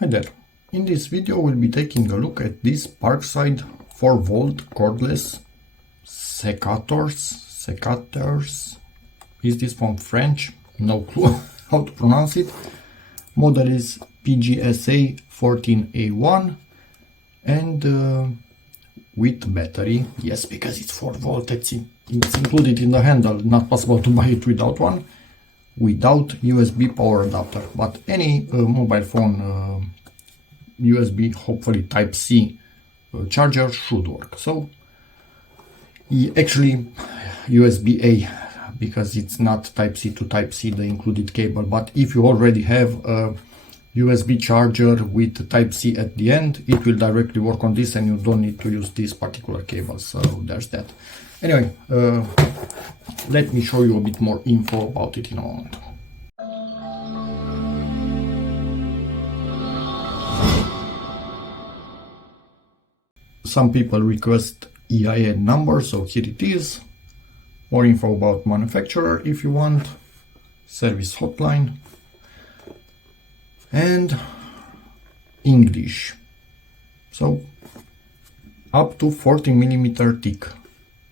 Hi there. In this video we'll be taking a look at this PARKSIDE 4V cordless secateurs. Is this from French? No clue how to pronounce it. Model is PGSA 14A1 and with battery. Yes, because it's 4V, it's included in the handle, not possible to buy it without one. Without USB power adapter, but any mobile phone USB, hopefully Type-C charger should work. So actually USB-A, because it's not Type-C to Type-C, the included cable. But if you already have a USB charger with Type-C at the end, it will directly work on this and you don't need to use this particular cable. So there's that. Anyway, let me show you a bit more info about it in a moment. Some people request EIN number, so here it is. More info about manufacturer if you want, service hotline, and English. So up to 40mm thick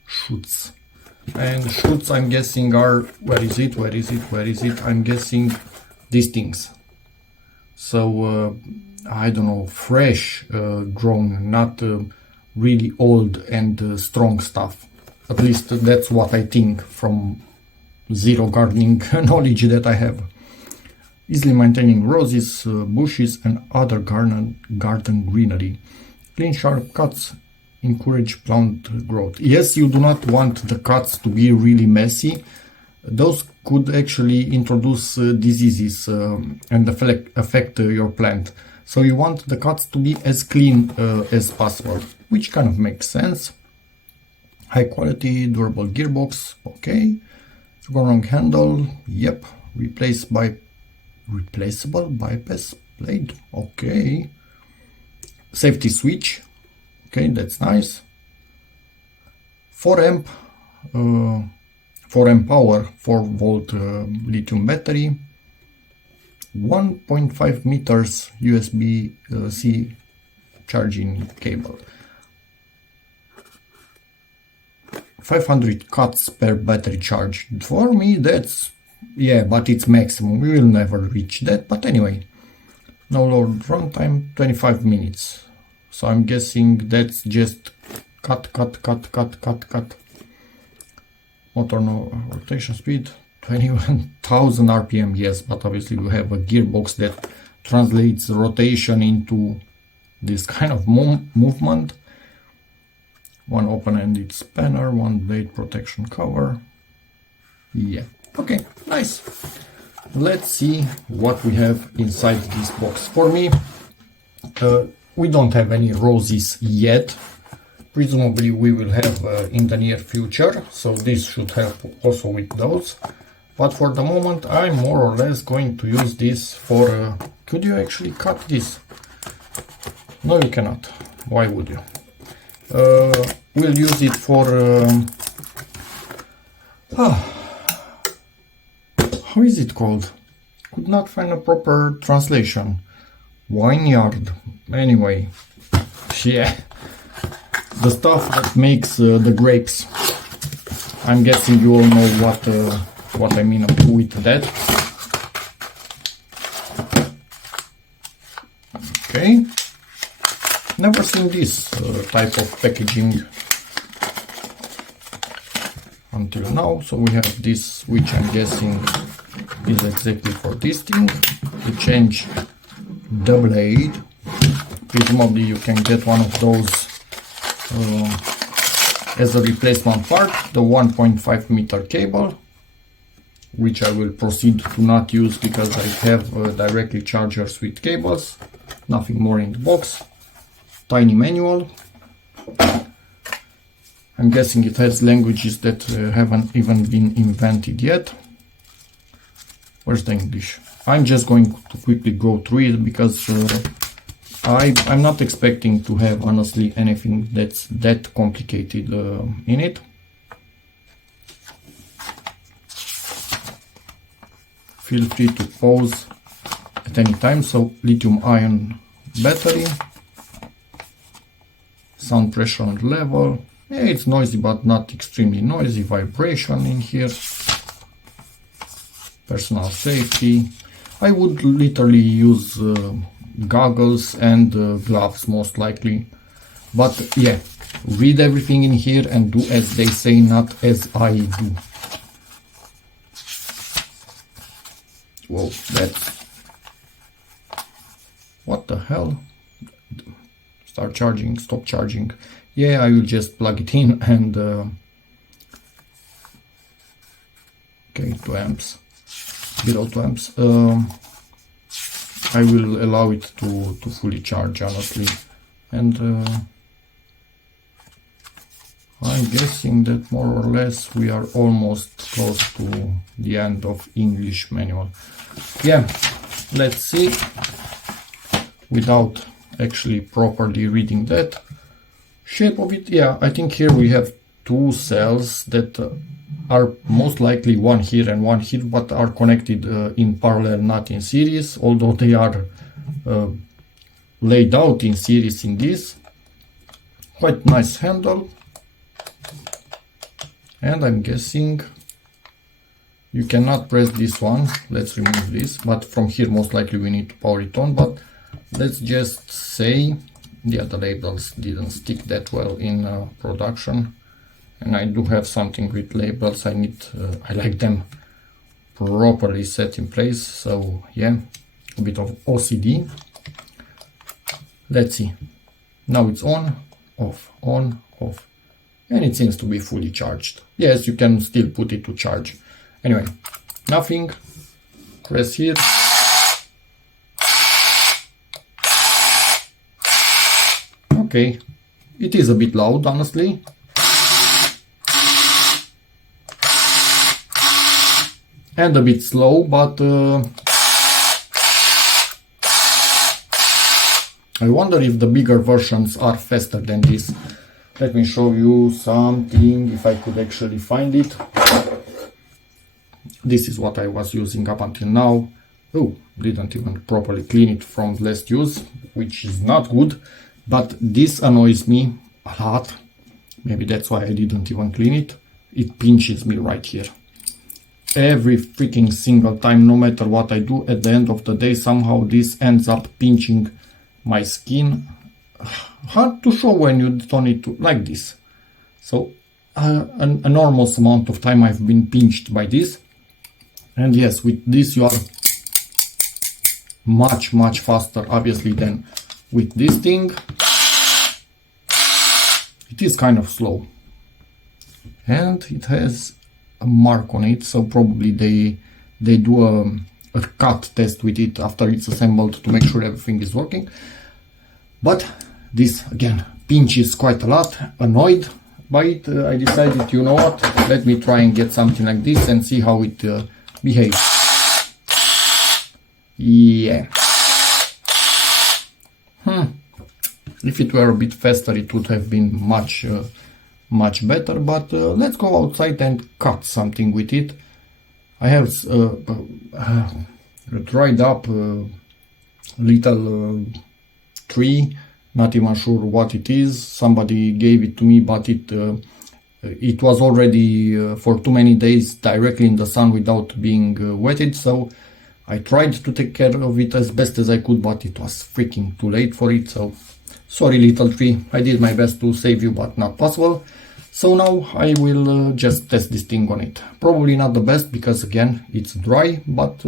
shoots. And shoots, I'm guessing, are, where is it? I'm guessing these things. So I don't know, fresh grown, not really old and strong stuff. At least that's what I think from zero gardening knowledge that I have. Easily maintaining roses, bushes and other garden greenery. Clean sharp cuts encourage plant growth. Yes, you do not want the cuts to be really messy. Those could actually introduce diseases and affect your plant. So you want the cuts to be as clean as possible, which kind of makes sense. High quality, durable gearbox, okay. Wrong handle, yep. Replaceable bypass blade, okay. Safety switch, okay, that's nice. 4 amp power, 4V lithium battery, 1.5 meters USB-C charging cable. 500 cuts per battery charge. For me that's, yeah, but it's maximum. We will never reach that, but anyway. No load runtime, 25 minutes. So I'm guessing that's just cut. Motor no rotation speed, 21,000 RPM, yes, but obviously we have a gearbox that translates rotation into this kind of movement. One open-ended spanner, one blade protection cover. Yeah, okay, nice. Let's see what we have inside this box. For me, we don't have any roses yet. Presumably we will have in the near future, so this should help also with those. But for the moment I'm more or less going to use this for... could you actually cut this? No, you cannot. Why would you? We'll use it for... how is it called? Could not find a proper translation. Vineyard. Anyway, yeah. The stuff that makes the grapes. I'm guessing you all know what I mean with that. Okay. Never seen this type of packaging until now. So we have this, which I'm guessing is exactly for this thing. To change the blade. Presumably you can get one of those as a replacement part, the 1.5 meter cable, which I will proceed to not use because I have directly chargers with cables. Nothing more in the box. Tiny manual. I'm guessing it has languages that haven't even been invented yet. Where's the English? I'm just going to quickly go through it because I'm not expecting to have, honestly, anything that's that complicated in it. Feel free to pause at any time. So lithium ion battery, sound pressure level, yeah, it's noisy but not extremely noisy, vibration in here, personal safety. I would literally use goggles and gloves most likely, but yeah, read everything in here and do as they say, not as I do. Whoa, that's... what the hell? Start charging, stop charging. Yeah, I will just plug it in and okay, 2 amps, below 2 amps. I will allow it to fully charge, honestly, and I'm guessing that more or less we are almost close to the end of English manual. Yeah, let's see, without actually properly reading that. Shape of it, yeah, I think here we have 2 cells that are most likely one here and one here, but are connected in parallel, not in series, although they are laid out in series in this. Quite nice handle. And I'm guessing you cannot press this one. Let's remove this, but from here most likely we need to power it on. But let's just say, yeah, the labels didn't stick that well in production, and I do have something with labels. I like them properly set in place, so yeah, a bit of OCD. Let's see, now it's on, off, and it seems to be fully charged. Yes, you can still put it to charge. Anyway, nothing, press here. Okay, it is a bit loud, honestly. And a bit slow, but I wonder if the bigger versions are faster than this. Let me show you something, if I could actually find it. This is what I was using up until now. Oh, didn't even properly clean it from last use, which is not good. But this annoys me a lot. Maybe that's why I didn't even clean it. It pinches me right here. Every freaking single time, no matter what I do, at the end of the day, somehow this ends up pinching my skin. Hard to show when you don't need to, like this. So an enormous amount of time I've been pinched by this. And yes, with this you are much faster, obviously, than with this thing. It is kind of slow, and it has a mark on it, so probably they do a cut test with it after it's assembled to make sure everything is working. But this again pinches quite a lot. Annoyed by it, I decided, you know what, let me try and get something like this and see how it behaves. Yeah. If it were a bit faster, it would have been much better, but let's go outside and cut something with it. I have a dried up little tree, not even sure what it is. Somebody gave it to me, but it was already for too many days directly in the sun without being wetted, so I tried to take care of it as best as I could, but it was freaking too late for it. So sorry, little tree, I did my best to save you, but not possible. So now I will just test this thing on it. Probably not the best because again it's dry, but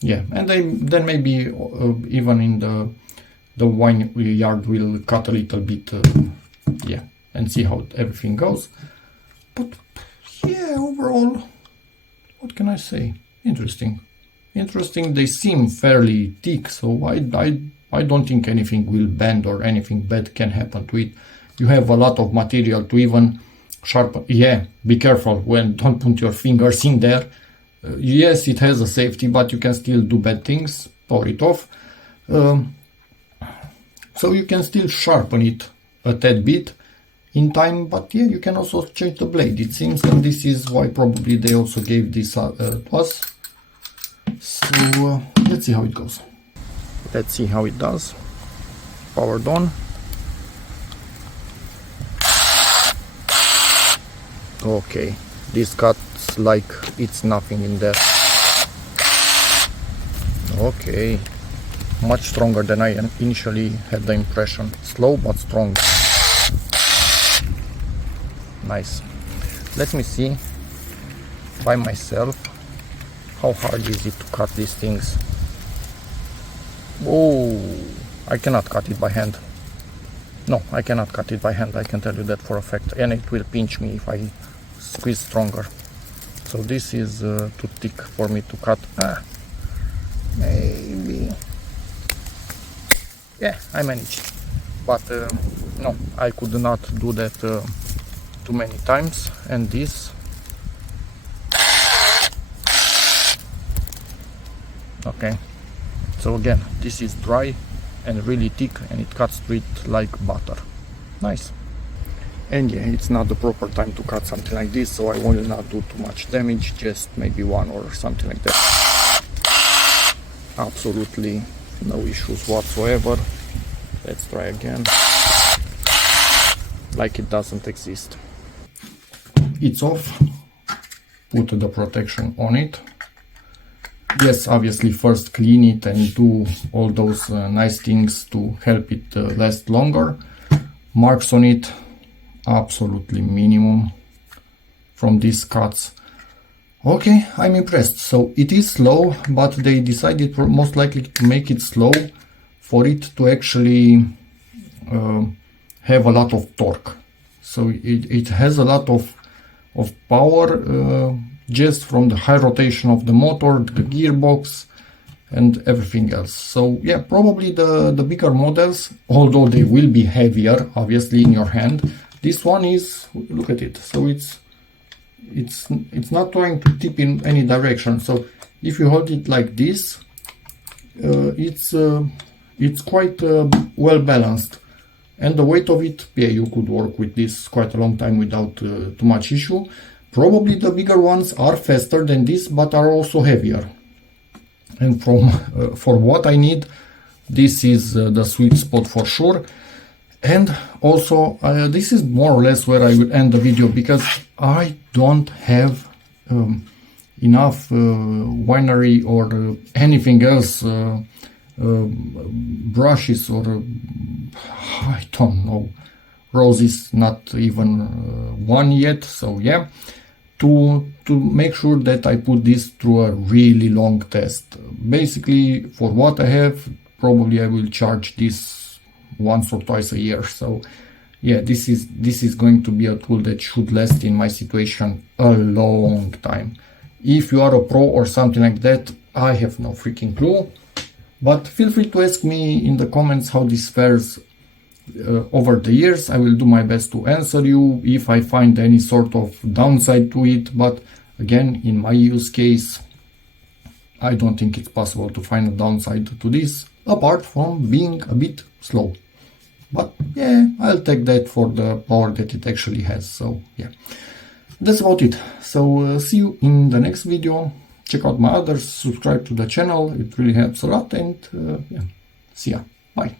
yeah, and then maybe even in the wine yard we'll cut a little bit, yeah, and see how everything goes. But yeah, overall, what can I say? Interesting. They seem fairly thick, so I don't think anything will bend or anything bad can happen to it. You have a lot of material to even sharpen. Yeah, be careful when, don't put your fingers in there. Yes, it has a safety, but you can still do bad things. Pour it off. So you can still sharpen it a tad bit in time, but yeah, you can also change the blade. It seems that this is why probably they also gave this to us. So let's see how it goes. Let's see how it does. Powered on. Okay, this cuts like it's nothing in there. Okay, much stronger than I initially had the impression. Slow but strong. Nice. Let me see by myself how hard is it to cut these things. Oh, I cannot cut it by hand. No, I cannot cut it by hand, I can tell you that for a fact. And it will pinch me if I squeeze stronger. So this is too thick for me to cut. Maybe. Yeah, I managed. But no, I could not do that too many times. And this. Okay. So again, this is dry and really thick, and it cuts through it like butter. Nice. And yeah, it's not the proper time to cut something like this, so I will not do too much damage, just maybe one or something like that. Absolutely no issues whatsoever. Let's try again. Like it doesn't exist. It's off. Put the protection on it. Yes, obviously first clean it and do all those nice things to help it last longer. Marks on it, absolutely minimum from these cuts. Okay, I'm impressed. So it is slow, but they decided most likely to make it slow for it to actually have a lot of torque. So it has a lot of power just from the high rotation of the motor, the gearbox, and everything else. So yeah, probably the bigger models, although they will be heavier, obviously, in your hand. This one is, look at it. So it's not trying to tip in any direction. So if you hold it like this, it's quite well balanced. And the weight of it, yeah, you could work with this quite a long time without too much issue. Probably the bigger ones are faster than this, but are also heavier. And for what I need, this is the sweet spot for sure. And also, this is more or less where I will end the video, because I don't have enough winery or anything else, brushes or I don't know, roses, not even one yet. So yeah, to make sure that I put this through a really long test. Basically, for what I have, probably I will charge this once or twice a year. So yeah, this is going to be a tool that should last in my situation a long time. If you are a pro or something like that, I have no freaking clue. But feel free to ask me in the comments how this fares over the years. I will do my best to answer you if I find any sort of downside to it. But again, in my use case, I don't think it's possible to find a downside to this, apart from being a bit slow. But yeah, I'll take that for the power that it actually has. So yeah, that's about it. So see you in the next video. Check out my others, subscribe to the channel, it really helps a lot, and yeah, see ya, bye.